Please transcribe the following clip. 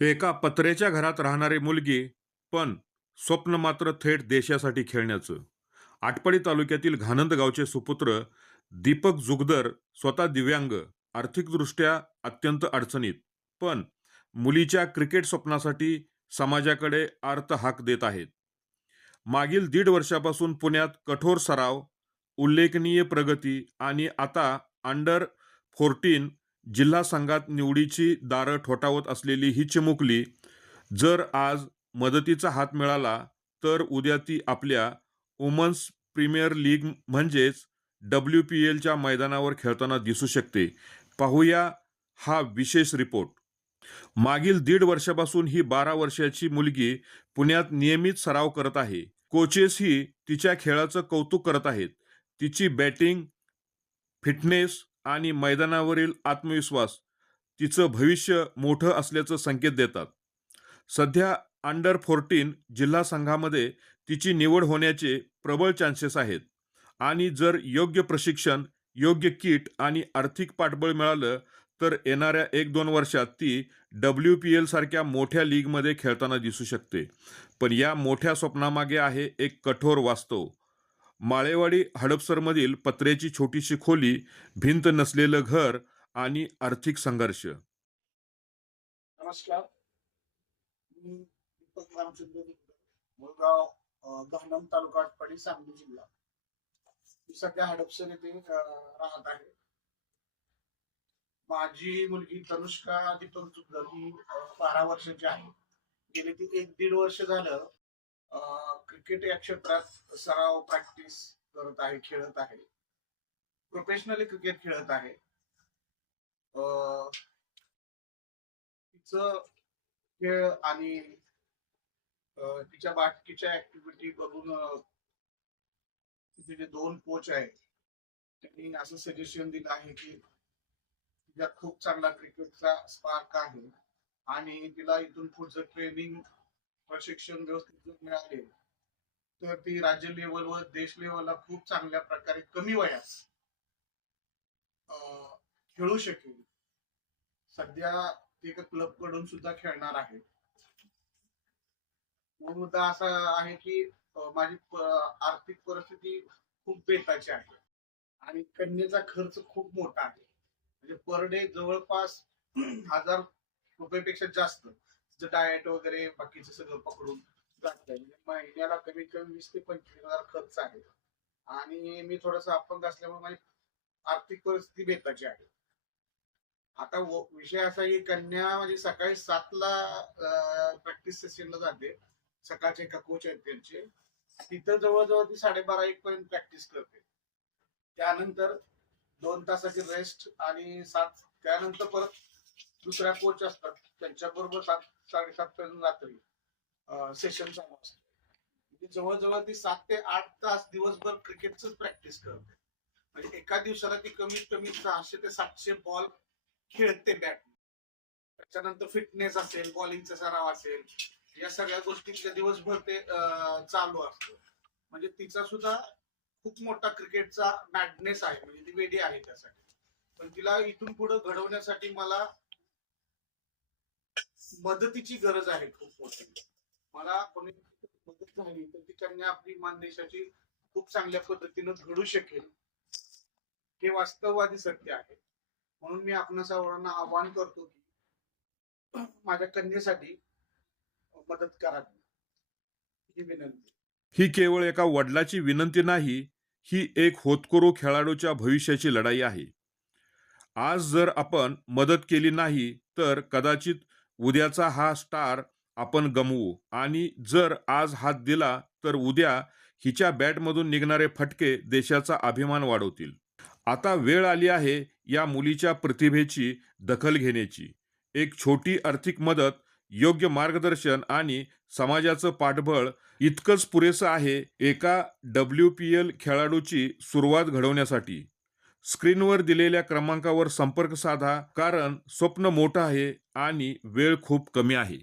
एका पत्र्याच्या घरात राहणारी मुलगी, पण स्वप्न मात्र थेट देशासाठी खेळण्याचं. आटपाडी तालुक्यातील घाणंद गावचे सुपुत्र दीपक जुगदर स्वतः दिव्यांग, आर्थिकदृष्ट्या अत्यंत अडचणीत, पण मुलीच्या क्रिकेट स्वप्नासाठी समाजाकडे अर्थ हाक देत आहेत. मागील 1.5 वर्षापासून पुण्यात कठोर सराव, उल्लेखनीय प्रगती आणि आता अंडर 14 जिल्हा संघात निवडीची दारं ठोठावत असलेली ही चिमुकली, जर आज मदतीचा हात मिळाला, तर उद्या ती आपल्या वुमन्स प्रीमियर लीग म्हणजेच WPLच्या मैदानावर खेळताना दिसू शकते. पाहूया हा विशेष रिपोर्ट. मागील 1.5 वर्षापासून ही 12 वर्षाची मुलगी पुण्यात नियमित सराव करत आहे. कोचेसही तिच्या खेळाचं कौतुक करत आहेत. तिची बॅटिंग, फिटनेस आणि मैदानावरील आत्मविश्वास तिचं भविष्य मोठं असल्याचं संकेत देतात. सध्या अंडर 14 जिल्हा संघामध्ये तिची निवड होण्याचे प्रबळ चान्सेस आहेत आणि जर योग्य प्रशिक्षण, योग्य किट आणि आर्थिक पाठबळ मिळालं, तर येणाऱ्या 1-2 वर्षात ती WPL सारख्या मोठ्या लीगमध्ये खेळताना दिसू शकते. पण या मोठ्या स्वप्नामागे आहे एक कठोर वास्तव. माळेवाडी हडपसरमधील पत्र्याची छोटीशी खोली, भिंत नसलेलं घर आणि आर्थिक संघर्ष. नमस्कार. मी दीपक रामचंद्र जुगदर, मुळगाव, गहनम तालुका, आटपाडी, सांगली जिल्हा. मी सध्या हडपसर येथे राहत आहे. माझी मुलगी तनुष्का दीपक जुगदर ही 12 वर्षाची आहे. गेली ती 1-1.5 वर्ष झालं क्रिकेट या क्षेत्रात सराव, प्रॅक्टिस करत आहे, खेळत आहे. प्रोफेशनली क्रिकेट खेळत आहे. तिचं खेळ आणि तिच्या बाकीच्या ऍक्टिव्हिटी बघून तिचे जे 2 कोच आहेत त्यांनी असं सजेशन दिलं आहे की तिच्यात खूप चांगला क्रिकेटचा स्पार्क आहे आणि तिला इथून पुढचं ट्रेनिंग, प्रशिक्षण व्यवस्थित जर मिळाले तर ती राज्य लेवलवर, देश लेवलला खूप चांगल्या प्रकारे कमी वयात खेळू शकेल. सध्या ती एका क्लब कडून सुद्धा खेळणार आहे. मूळ मुद्दा असा आहे की माझी आर्थिक परिस्थिती खूप बेताची आहे आणि कन्येचा खर्च खूप मोठा आहे. म्हणजे पर डे जवळपास 1000 रुपयापेक्षा जास्त डाएट वगैरे बाकीचं सगळं पकडून जात आहे. म्हणजे महिन्याला कमीत कमी 20 ते 25,000 खर्च आहे आणि मी थोडस अपंग असल्यामुळे माझी आर्थिक परिस्थिती बेताची आहे. आता विषय असा की कन्या म्हणजे सकाळी 7ला प्रॅक्टिस सेशनला जाते. सकाळचे एका कोच आहेत त्यांचे. तिथं जवळजवळ ती 12:30-1 पर्यंत प्रॅक्टिस करते. त्यानंतर 2 तासाची रेस्ट आणि त्यानंतर परत दुसऱ्या कोच असतात त्यांच्याबरोबर 7-7:30 पर्यंत रात्री सेशन चालू असतं. म्हणजे जवळजवळ ती 7 ते 8 तास दिवसभर क्रिकेटच प्रॅक्टिस करते. म्हणजे एका दिवसाला ती कमीत कमी 600 ते 700 बॉल खेळते बॅट. त्याच्यानंतर फिटनेस असेल, बॉलिंगचा सराव असेल, या सगळ्या गोष्टी दिवसभर ते चालू असतं. म्हणजे तिचा सुद्धा खूप मोठा क्रिकेटचा मॅडनेस आहे. म्हणजे ती वेडी आहे त्यासाठी. पण तिला इथून पुढे घडवण्यासाठी मला मदतीची गरज आहे खूप मोठी. मला कोणी मदत झाली तर ती कन्या आपली मानदेशाची खूप चांगल्या पद्धतीनं घडू शकेल. हे वास्तववादी सत्य आहे. म्हणून मी आपणा सर्वांना आवाहन करतो की माझ्या कन्येसाठी मदत करावी, ही विनंती. ही केवळ एका वडिलाची विनंती नाही, ही एक होतकरू खेळाडूच्या भविष्याची लढाई आहे. आज जर आपण मदत केली नाही, तर कदाचित उद्याचा हा स्टार आपण गमवू आणि जर आज हात दिला, तर उद्या हिच्या बॅटमधून निघणारे फटके देशाचा अभिमान वाढवतील. आता वेळ आली आहे या मुलीच्या प्रतिभेची दखल घेण्याची. एक छोटी आर्थिक मदत, योग्य मार्गदर्शन आणि समाजाचं पाठबळ इतकंच पुरेसं आहे एका WPL खेळाडूची सुरुवात घडवण्यासाठी. स्क्रीनवर दिलेल्या क्रमांकावर संपर्क साधा, कारण स्वप्न मोठं आहे आणि वेळ खूप कमी आहे.